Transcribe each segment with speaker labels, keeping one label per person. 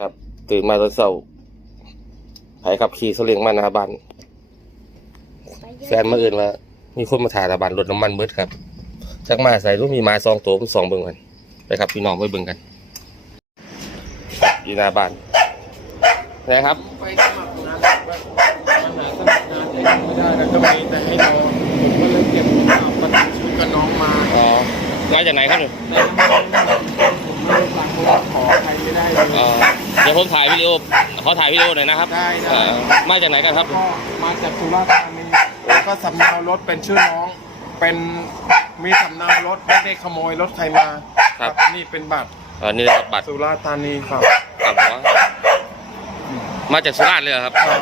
Speaker 1: ครับตื่นมาตอนเช้าไผขับขี่เขาเลี้ยงมันนะครับบ้านแฟนมาอื่นว่ามีคนมาถ่ายระบานรถน้ำมันเบิดครับจักมาใส่รูปมีไม้ซองโตผมสองเบิ่งกันไปครับพี่น้องไปเบิ่งกันอยู่หน้าบ้านนะครับ
Speaker 2: ไปสมัครงานแบบปัญหาสมัครงานยังไม่ได้แล้วก็มีแต่ให้รอผมก็เลยเก็บข่าวประทับชีวิตกับน้องมา
Speaker 1: อ๋อมาจากไหนครับเนี่ย
Speaker 2: แต่น้ำมันผมไม่ได้สั่งเพราะว่าขอใคร ไม่ได้เลย
Speaker 1: อ๋อเดี๋ยวผมถ่ายวิดีโอขอถ่ายวิดีโอหน่อยนะครับ
Speaker 2: ได้ได้
Speaker 1: เอ่อมาจากไหนกันครับ
Speaker 2: ก็มาจากสุราษฎร์ธานีแล้วก็สำเนารถเป็นชื่อน้อง เป็นมีสำเนารถไม่ได้ขโมยรถใครมา
Speaker 1: ครับ
Speaker 2: นี่เป็นบัตร
Speaker 1: เออนี่นะครับบัตร
Speaker 2: สุราษฎร์ธานีครับ
Speaker 1: กับหัวมาจากสุราษฎร์เลยเหรอครับ
Speaker 2: ครับ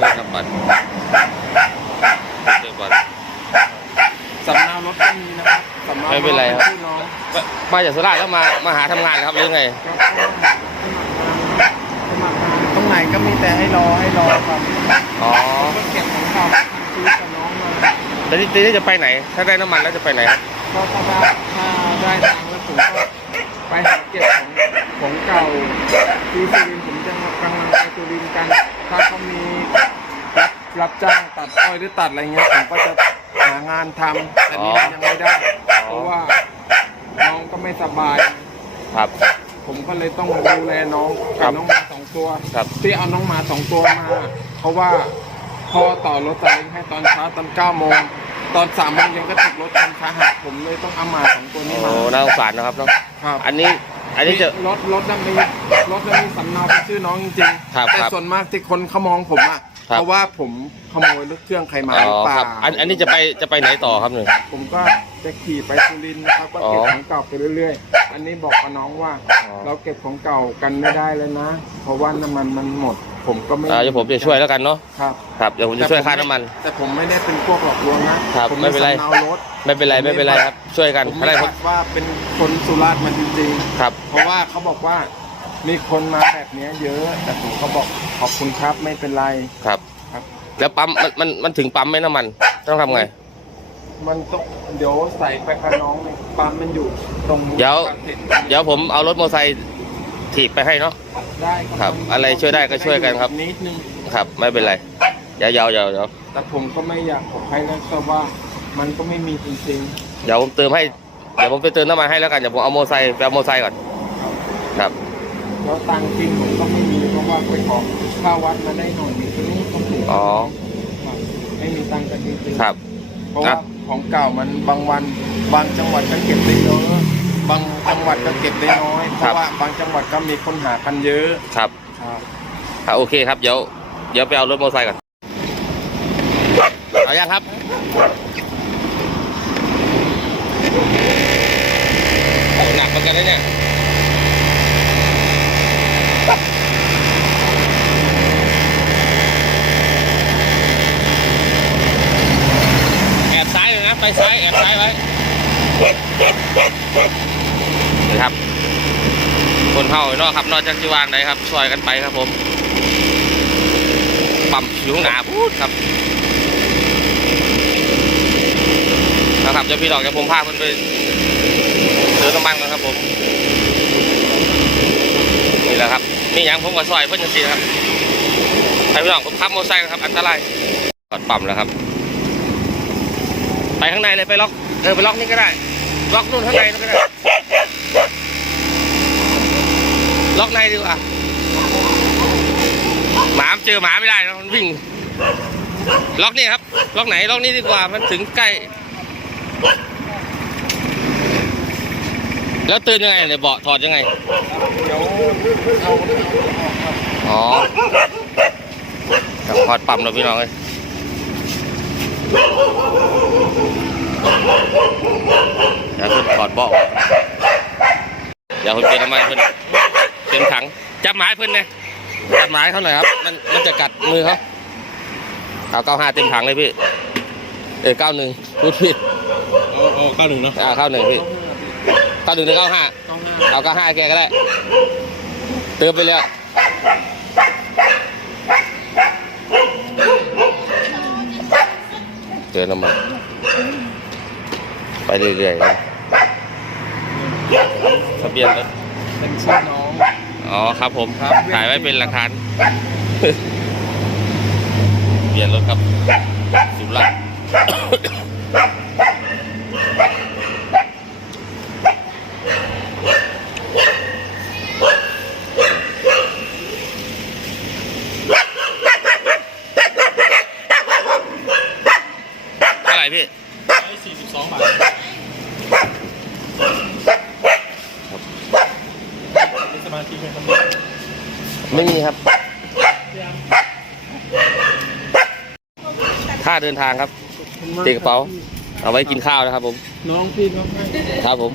Speaker 1: นี่ครับบัตรเดี๋ยวบัตร
Speaker 2: สำเนารถก็มีนะครับสำเนา
Speaker 1: ไม่เป็นไรครับ
Speaker 2: ชื่อน้อง
Speaker 1: มาจากสุราษฎร์แล้วมามาหาทำงานเหรอครับหรือไง
Speaker 2: ครับก็สมัครงานตรงไหนก็มีแต่ให้รอให้รอครับ
Speaker 1: อ๋อ
Speaker 2: ก็เก็บของเก่าทำชีวิตกับน้องมา
Speaker 1: แต่นี่ทีนี้จะไปไหน ถ้าได้น้ำมันแล้วจะไปไหนครับ
Speaker 2: ก็ถ้าได้ถ้าได้ตังค์แล้วผมก็ไปหาเก็บของของเก่าที่สุรินทร์ผมจะกำลังไปสุรินทร์กัน ถ้าเขามีรับรับจ้างตัดอ้อยหรือตัดอะไรเงี้ยผมก็จะหางานทำแต่นี่มันยังไม่ได้ เพราะว่าน้องก็ไม่สบาย
Speaker 1: ครับ
Speaker 2: ผมก็เลยต้องดูแลน้อง
Speaker 1: ครั
Speaker 2: กับบน้องหมาสองตัว
Speaker 1: ครับ
Speaker 2: ที่เอาน้องหมาสองตัวมาเพราะว่าพ่อต่อรถซาเล้งให้ตอนเช้าตอนเก้าโมงตอนสามโมงยังก็ติดรถกันขาหักผมเลยต้องเอาหมาสองตัวนี้
Speaker 1: โอ้
Speaker 2: มา
Speaker 1: น่าสงสารนะครับเนาะ
Speaker 2: ครับ
Speaker 1: อันนี้อันนี้จะ
Speaker 2: รถรถนั้นมีรถนั้นมีสำเนาเป็นชื่อน้องจริง
Speaker 1: ครับ
Speaker 2: ๆแต่
Speaker 1: ครับ
Speaker 2: ส่วนมากที่คนเขามองผมอะ
Speaker 1: ครับ
Speaker 2: เพราะว่าผมขโมยรถเครื่องใครมา
Speaker 1: อ๋
Speaker 2: หรือ
Speaker 1: อ
Speaker 2: เปล่า
Speaker 1: ครับอันอันนี้จะไปจะไปไหนต่อครับเนี่ย
Speaker 2: ผมก็จะขี่ไปสุรินทร์นะครับก็เก็บ
Speaker 1: อ๋อ
Speaker 2: ของเก่าไปเรื่อย ๆ อันนี้บอกกับน้องว่า
Speaker 1: อ๋อ
Speaker 2: เราเก็บของเก่ากันไม่ได้แล้วนะ เพราะว่าน้ำมันมันหมด ผมก็ไม่
Speaker 1: อ่าเดี๋ยวผมจะช่วยแล้วกันเนาะ
Speaker 2: ครับ
Speaker 1: ครับเดี๋ยวผมจะช่วยค่าน้ำมัน
Speaker 2: แต่ผมไม่ได้เป็นพวกหลอกลวงนะครับผม
Speaker 1: ไม่เป็นไร
Speaker 2: สำเนารถ
Speaker 1: ไม่เป็นไรไม่เป็นไรครับ ช่วยกัน
Speaker 2: ผม
Speaker 1: อะไร
Speaker 2: ไม่
Speaker 1: ค
Speaker 2: ขัดว่าเป็นคนสุราษฎร์มันจริง
Speaker 1: ครับ
Speaker 2: ๆ เพราะว่าเขาบอกว่า มีคนมาแบบเนี้ยเยอะ แต่ผมก็บอกขอบคุณครับไม่เป็นไร
Speaker 1: ครับ
Speaker 2: ครับ
Speaker 1: แล้วปั๊มมันมันมันถึงปั๊มไหมน้ำมัน ต้องทำไง
Speaker 2: มันต้องเดี๋ยวใส่ไปกับน้องเลยปั๊มมันอยู่ตรง
Speaker 1: เดี๋ยว
Speaker 2: ปากเกร็ด
Speaker 1: เดี๋ยวผมเอารถมอเตอร์ไซค์ถีบไปให้เนาะ
Speaker 2: ได้
Speaker 1: ครับอะไรช่วยได้ก็ช่วยกันครับ
Speaker 2: นิดนึง
Speaker 1: ครับ ไม่เป็นไรเดี๋ยวเดี๋ยวเดี๋ยวเดี๋ยว
Speaker 2: แต่ผมก็ไม่อยากขอให้นะเพราะว่า มันก็ไม่มีจริง
Speaker 1: เดี๋ยวผมเติมให้ เดี๋ยวผมไปเติมน้ำมันให้แล้วกัน เดี๋ยวผมเอามอเตอร์ไซค์ไปเอามอเตอร์ไซค์ก่อน ครับ
Speaker 2: ๆ แล้วตังค์จริงผมก็ไม่มีเพราะว่าไปขอข้าววัดมาได้หน่อยนึงตรงนี้ต้องถูก
Speaker 1: อ๋อ
Speaker 2: ครับไม่มีตังค์กันจริงๆ
Speaker 1: ครับ
Speaker 2: เพราะว่าของเก่ามันบางวันบางจังหวัดก็เก็บได้เยอะบางจังหวัดก็เก็บได้น้อยเพ
Speaker 1: ครับ
Speaker 2: ราะว่าบางจังหวัดก็มีคนหากันเยอะ
Speaker 1: ครับ
Speaker 2: ครับ
Speaker 1: อะโอเคครับเดี๋ยวเดี๋ยวไปเอารถมอเตอร์ไซค์ก่อนเอายังครับ โอ้หนักเหมือนกันนะเนี่ย แอบซ้ายเลยนะ ไปซ้าย แอบซ้ายไว้ นี่ครับ คนเฮาเนาะครับนอกจากที่วางได้ครับช่วยกันไปครับผมปั๊มอยู่ข้างหนาพูดครับนะครับเดี๋ยวพี่ดอกจะผมพาเพิ่นไปซื้อน้ำมันกันครับผมนี่แหละครับนี่ยังผมก็ซอยเพิ่นจังซี่ครับไปพี่น้องผมขับมอเตอร์ไซค์นะครับ อันตรายกดปั๊มแล้วครับ ไปข้างในเลยไปล็อกเออไปล็อกนี่ก็ได้ ล็อกนู่นข้างในนู่นก็ได้ล็อกในดีกว่าหมาเจอหมาไม่ได้นะมันวิ่ง ล็อกนี่ครับ ล็อกไหนล็อกนี้ดีกว่ามันถึงใกล้ แล้วตื่นยังไงเนี่ยเบาะถอดยังไง
Speaker 2: อ๋อ
Speaker 1: ถอดปั๊มแล้วพี่น้องเลย ถอดเบาะเดี๋ยวคุณเติมน้ำมันเพิ่นเต็มถังจับหมายเพิ่นไงจับหมายเขาหน่อยครับ มันมันจะกัดมือเขาเอาเก้าห้าเต็มถังเลยพี่ เออเก้าหนึ่งพูดผิด
Speaker 2: โอ้โอ้เก้าหนึ่งเนาะ
Speaker 1: อ่าเก้าหนึ่งพี่เก้าหนึ่งหรือเก้าห้า
Speaker 2: เก้าห้า
Speaker 1: เอาเก้าห้าแกก็ได้ เติมไปเลยเติมน้ำมันไปเรื่อยๆนะ ทะเบียนรถ
Speaker 2: เป็นชื่อน้อง
Speaker 1: ออ๋อครับผม
Speaker 2: ครับ
Speaker 1: ถ่ายไว้เป็นหลักฐานเปลี่ยนรถครับสุราษฎร์เท่าไหร่พี่
Speaker 3: สี่สิบสองบาทเป็นส มาชิกไหมครับ
Speaker 1: ไม่มีครับ ค่าเดินทางครับเตะกระเป๋า เอาไว้กินข้าวนะครับผม
Speaker 2: น้องพี่น้องให้
Speaker 1: ครับผม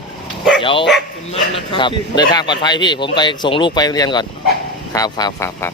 Speaker 1: เดี๋ยว
Speaker 2: ขอบคุณมากนะค
Speaker 1: ค
Speaker 2: รั
Speaker 1: รั
Speaker 2: บบ
Speaker 1: เดินทางปลอดภัยพี่ ผมไปส่งลูกไปเรียนก่อน ครับครับครับครับ